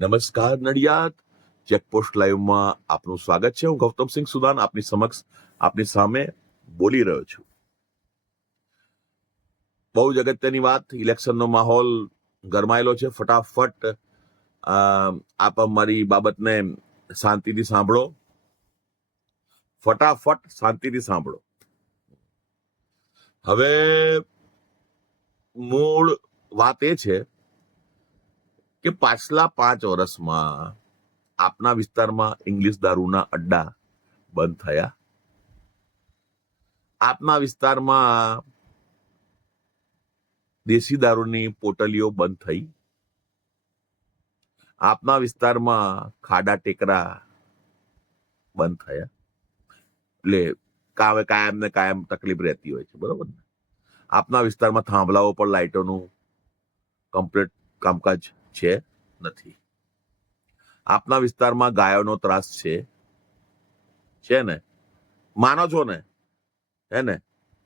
નમસ્કાર નડિયાદ ચેકપોસ્ટ લાઈવમાં આપનું સ્વાગત છે. હું ગૌતમસિંહ સુદાન આપની સમક્ષ આપની સામે બોલી રહ્યો છું. બહુ જ અગત્યની વાત, ઇલેક્શનનો માહોલ ગરમાયેલો છે. ફટાફટ આપ અમારી બાબતને શાંતિથી સાંભળો. ફટાફટ શાંતિથી સાંભળો. હવે મૂળ વાત એ છે કે પાછલા 5 વર્ષમાં આપના વિસ્તારમાં ઇંગ્લિશ દારૂના અડ્ડા બંધ થયા. આપના વિસ્તારમાં દેશી દારૂની પોટલીઓ બંધ થઈ. આપના વિસ્તારમાં ખાડા ટેકરા બંધ થયા. એટલે કાયમ ને કાયમ તકલીફ રહેતી હોય છે, બરોબર ને? આપના વિસ્તારમાં થાંભલાઓ પર લાઇટોનું કમ્પ્લીટ કામકાજ નથી. આપના વિસ્તારમાં ગાયોનો ત્રાસ છે ને? માનો છો ને? હે ને?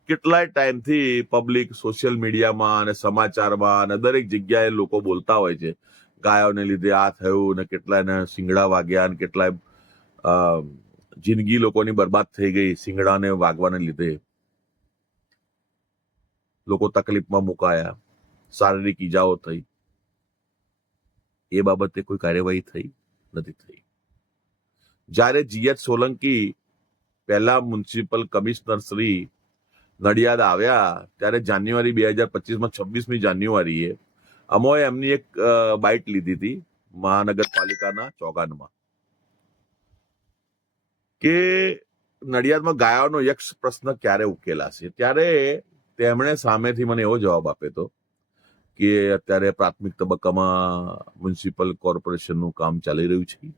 કેટલાય ટાઈમથી પબ્લિક સોશિયલ મીડિયામાં અને સમાચારમાં અને દરેક જગ્યાએ લોકો બોલતા હોય છે, ગાયોને લીધે આ થયું ને કેટલાયને શિંગડા વાગ્યા ને કેટલાય જિંદગી લોકોની બરબાદ થઈ ગઈ શિંગડાને વાગવાને લીધે. લોકો તકલીફમાં મુકાયા, શારીરિક ઈજાઓ થઈ. એ બાબતે કોઈ કાર્યવાહી થઈ નથી. જ્યારે જીએચ સોલંકી પહેલા મ્યુનિસિપલ કમિશનર શ્રી નડિયાદ આવ્યા ત્યારે જાન્યુઆરી 2025માં 26મી જાન્યુઆરીએ અમોએ એમની એક બાઇટ લીધી હતી મહાનગરપાલિકાના ચોગાનમાં કે નડિયાદમાં ગાયોનો યક્ષ પ્રશ્ન ક્યારે ઉકેલાશે. ત્યારે તેમણે સામેથી મને એવો જવાબ આપ્યો હતો કે અત્યારે પ્રાથમિક તબક્કામાં મ્યુનિસિપલ કોર્પોરેશનનું કામ ચાલી રહ્યું છે.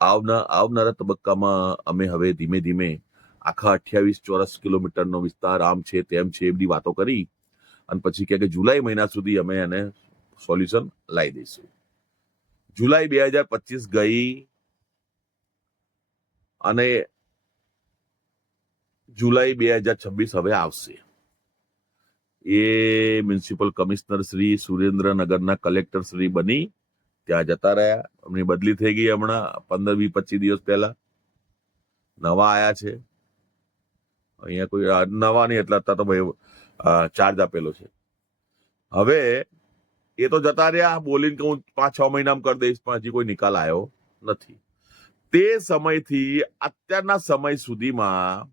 આવનારા તબક્કામાં અમે હવે ધીમે ધીમે આખા 28 ચોરસ કિલોમીટરનો વિસ્તાર આમ છે તેમ છે એ બધી વાતો કરી અને પછી કે જુલાઈ મહિના સુધી અમે એને સોલ્યુશન લાવી દઈશું. જુલાઈ 2025 ગઈ અને જુલાઈ 2026 હવે આવશે. એ મ્યુનિસિપલ કમિશનર શ્રી સુરેન્દ્રનગરના કલેક્ટર શ્રી બની ત્યાં જતા રહ્યા. એમની બદલી થઈ ગઈ હમણાં 15-20-25 દિવસ પહેલા. નવા આયા છે. અહીંયા કોઈ નવા નહીં એટલે અત્યારે તો ભાઈ ચાર્જ આપેલો છે. હવે એ તો જતા રહ્યા બોલીને કે હું 5-6 મહિનામાં કરી દઈશ, પણ હજી કોઈ નિકાલ આવ્યો નથી. તે સમયથી અત્યારના સમય સુધીમાં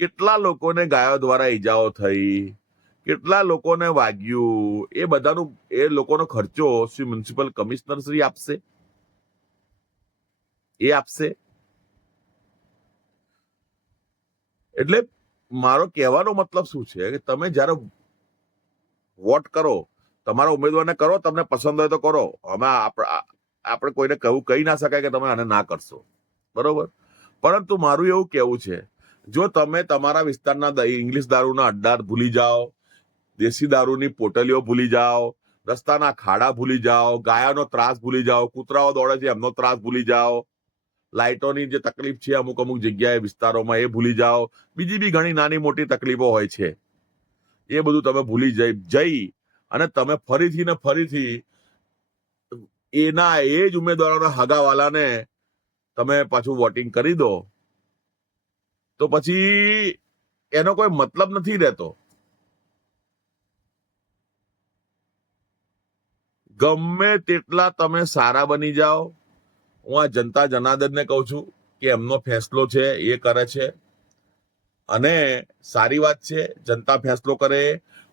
કેટલા લોકોને ગાયો દ્વારા ઈજાઓ થઈ, કેટલા લોકોને વાગ્યું, એ બધાનું એ લોકોનો ખર્ચો શ્રી મ્યુનિસિપલ કમિશનર શ્રી આપશે. એટલે મારો કહેવાનો મતલબ શું છે કે તમે જ્યારે વોટ કરો, તમારા ઉમેદવારને કરો, તમને પસંદ હોય તો કરો. અમે આપણે કોઈને કહી ના શકાય કે તમે આને ના કરશો, બરોબર? પરંતુ મારું એવું કહેવું છે, જો તમે તમારા વિસ્તારના ઇંગ્લિશ દારૂના અડ્ડા ભૂલી જાઓ, દેશી દારૂની પોટલીઓ ભૂલી જાઓ, રસ્તાના ખાડા ભૂલી જાઓ, ગાયોનો ત્રાસ ભૂલી જાઓ, કૂતરાઓ દોડે છે એમનો ત્રાસ ભૂલી જાઓ, લાઇટોની જે તકલીફ છે અમુક જગ્યાએ વિસ્તારોમાં એ ભૂલી જાઓ, બીજી બી ઘણી નાની મોટી તકલીફો હોય છે, એ બધું તમે ભૂલી જઈ અને તમે ફરીથી એના એ જ ઉમેદવારોના હગાવાલાને તમે પાછું વોટિંગ કરી દો તો પછી એનો કોઈ મતલબ નથી રહેતો. ગમે તેટલા તમે સારા બની જાઓ, હું આ જનતા જનાર્દનને કહું છું કે એમનો ફેસલો છે એ કરે છે અને સારી વાત છે, જનતા ફેસલો કરે,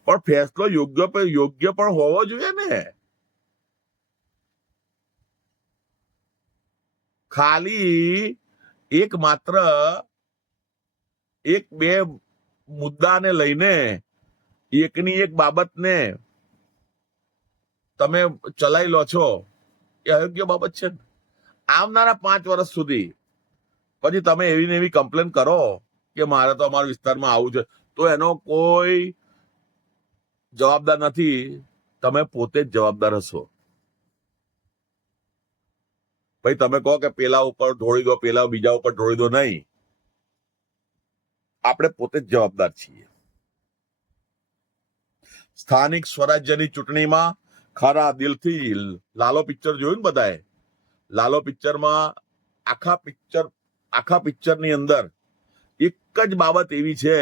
પણ ફેસલો યોગ્ય પણ હોવો જોઈએ ને. ખાલી એક માત્ર 1-2 મુદ્દાને લઈને એકની એક બાબતને તમે ચલાવી લો છો એ અયોગ્ય બાબત છે. આવનારા 5 વર્ષ સુધી પછી તમે એવી ને એવી કમ્પ્લેન કરો કે મારે તો અમારા વિસ્તારમાં આવું છે, તો એનો કોઈ જવાબદાર નથી. તમે પોતે જ જવાબદાર હશો. ભાઈ તમે કહો કે પેલા ઉપર ઢોળી દો, પેલા બીજા ઉપર ઢોળી દો, નહીં. આપણે પોતે જ જવાબદાર છીએ. સ્થાનિક સ્વરાજ્યની ચૂંટણીમાં ખરા દિલથી લાલો પિક્ચર જોયું ને બધાએ, લાલો પિક્ચરમાં આખા પિક્ચરની અંદર એક જ બાબત એવી છે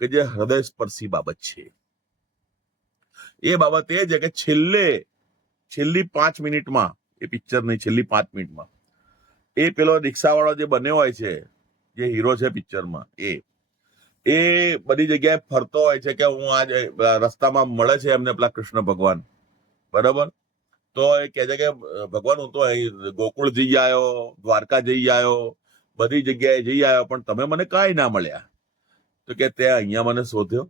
કે જે હૃદયસ્પર્શી બાબત છે. એ બાબત એ છે કે છેલ્લી 5 મિનિટમાં, એ પિક્ચરની છેલ્લી 5 મિનિટમાં એ પેલો રિક્ષાવાળો જે બન્યો હોય છે, જે હીરો છે પિક્ચરમાં, એ બધી જગ્યાએ ફરતો હોય છે કે હું આજે રસ્તામાં મળે છે એમને પેલા કૃષ્ણ ભગવાન, બરાબર? તો એ કહે છે કે ભગવાન હું તો અહીં ગોકુળ જઈ આવ્યો, દ્વારકા જઈ આવ્યો, બધી જગ્યાએ જઈ આવ્યો, પણ તમે મને કાંઈ ના મળ્યા. તો કે તે અહીંયા મને શોધ્યો,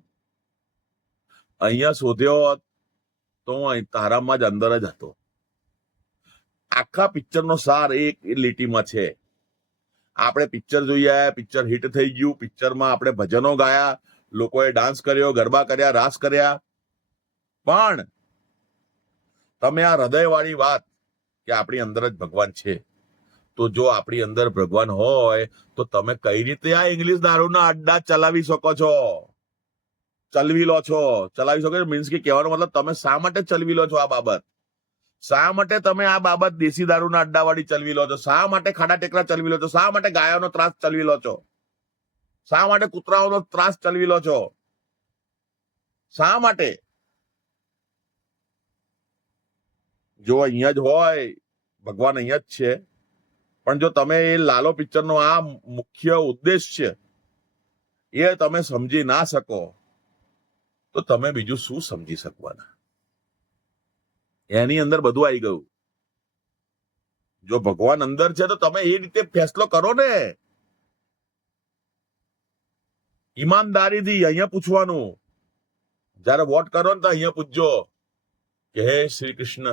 અહીંયા શોધ્યો હોત તો હું અહીં તારામાં જ અંદર જ હતો. આખા પિક્ચરનો સાર એક લીટીમાં છે. આપણે પિક્ચર જોઈ આવ્યા, પિક્ચર હિટ થઈ ગયું, પિક્ચરમાં આપણે ભજનો ગાયા, લોકોએ ડાન્સ કર્યો, ગરબા કર્યા, રાસ કર્યા, પણ તમે આ હૃદયવાળી વાત કે આપણી અંદર જ ભગવાન છે, તો જો આપણી અંદર ભગવાન હોય તો તમે કઈ રીતે આ ઇંગ્લિશ દારૂના અડ્ડા ચલાવી શકો છો, ચલાવી લો છો? ચલાવી શકો મીન્સ કે કહેવાનો મતલબ તમે શા માટે ચલાવી લો છો આ બાબત? શા માટે તમે આ બાબત દેશી દારૂના અડ્ડાવાળી ચલાવી લો છો? શા માટે ખાડા ટેકરા ચલાવી લો છો? શા માટે ગાયોનો ત્રાસ ચલાવી લો છો? શા માટે કૂતરાઓનો ત્રાસ ચલાવી લો છો? શા માટે? જો અહીંયા જ હોય, ભગવાન અહીંયા જ છે, પણ જો તમે એ લાલો પિક્ચરનો આ મુખ્ય ઉદ્દેશ છે એ તમે સમજી ના શકો તો તમે બીજું શું સમજી શકવાના? એની અંદર બધું આવી ગયું. જો ભગવાન અંદર છે તો તમે એ રીતે ફેસલો કરો ને, ઈમાનદારીથી. અહીંયા પૂછવાનું, જયારે વોટ કરો ને તો અહીંયા પૂછજો કે હે શ્રી કૃષ્ણ,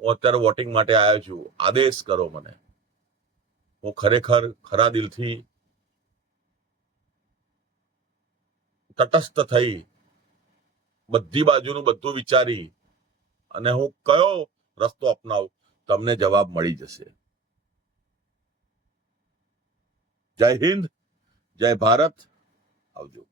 હું અત્યારે વોટિંગ માટે આવ્યો છું, આદેશ કરો મને. હું ખરેખર ખરા દિલથી તટસ્થ થઈ બધી બાજુનું બધું વિચારી અને હું કયો રસ્તો અપનાવું, તમને જવાબ મળી જશે. જય હિન્દ, જય ભારત, આવજો.